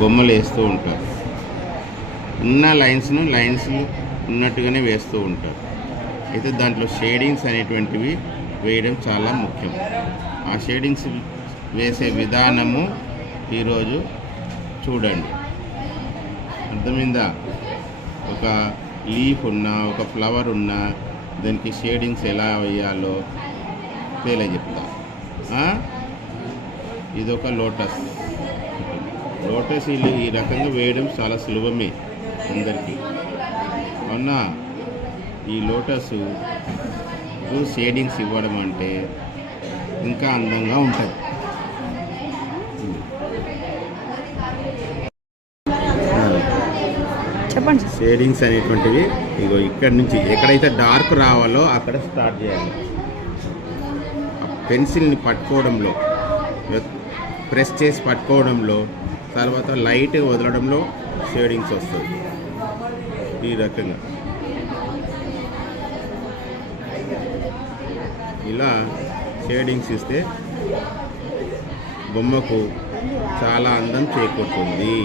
బొమ్మలు వేస్తూ ఉంటారు. ఉన్న లైన్స్ ఉన్నట్టుగానే వేస్తూ ఉంటారు. అయితే దాంట్లో షేడింగ్స్ అనేటువంటివి వేయడం చాలా ముఖ్యం. ఆ షేడింగ్స్ వేసే విధానము ఈరోజు చూడండి. అర్థమైందా? ఒక లీఫ్ ఉన్నా, ఒక ఫ్లవర్ ఉన్నా దానికి షేడింగ్స్ ఎలా వేయాలో చెప్తా. ఇదొక లోటస్. ఈ రకంగా వేయడం చాలా సులభమే అందరికీ. అవునా? ఈ లోటస్ షేడింగ్స్ ఇవ్వడం అంటే ఇంకా అందంగా ఉంటుంది. చెప్పండి. షేడింగ్స్ అనేటువంటివి ఇగో ఇక్కడ నుంచి ఎక్కడైతే డార్క్ రావాలో అక్కడ స్టార్ట్ చేయాలి. పెన్సిల్ని పట్టుకోవడంలో, ప్రెస్ చేసి పట్టుకోవడంలో, తర్వాత లైట్ వదలడంలో షేడింగ్స్ వస్తుంది. ఈ రకంగా ఇలా షేడింగ్స్ ఇస్తే బొమ్మకు చాలా అందం చేకూరుతుంది.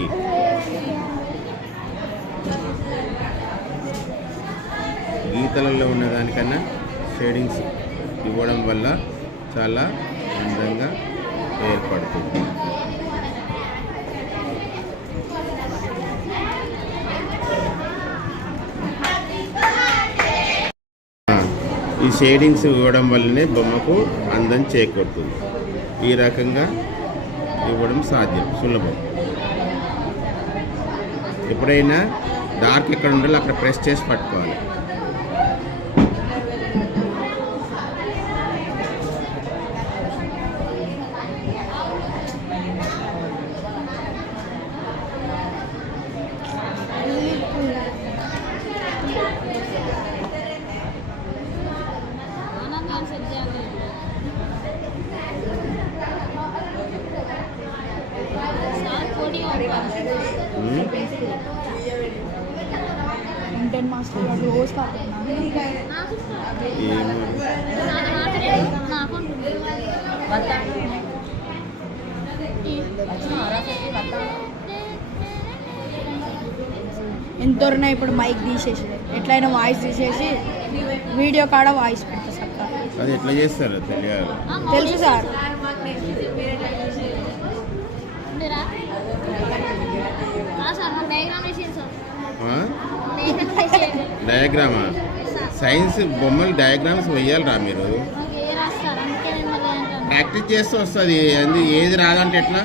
గీతలలో ఉన్నదానికన్నా షేడింగ్స్ ఇవ్వడం వల్ల చాలా అందంగా ఏర్పడుతుంది. ఈ షేడింగ్స్ ఇవ్వడం వల్లనే బొమ్మకు అందం చేకూరుతుంది. ఈ రకంగా ఇవ్వడం సాధ్యం, సులభం. ఎప్పుడైనా డార్క్ ఎక్కడ ఉండాలో అక్కడ ప్రెస్ చేసి పట్టుకోవాలి. ఇంటెన్ మాస్టర్ రోజు ఎంతోరన్నా ఇప్పుడు మైక్ తీసేసి ఎట్లయినా వాయిస్ తీసేసి వీడియో కాడ వాయిస్ పెడతా సార్. అది ఎట్లా చేస్తారో తెలియాలి. తెలుసు సార్. డయాగ్రామా? సైన్స్ బొమ్మలు డయాగ్రామ్స్ వేయాలిరా మీరు. ప్రాక్టీస్ చేస్తూ వస్తుంది. ఏది రాదంటే ఎట్లా?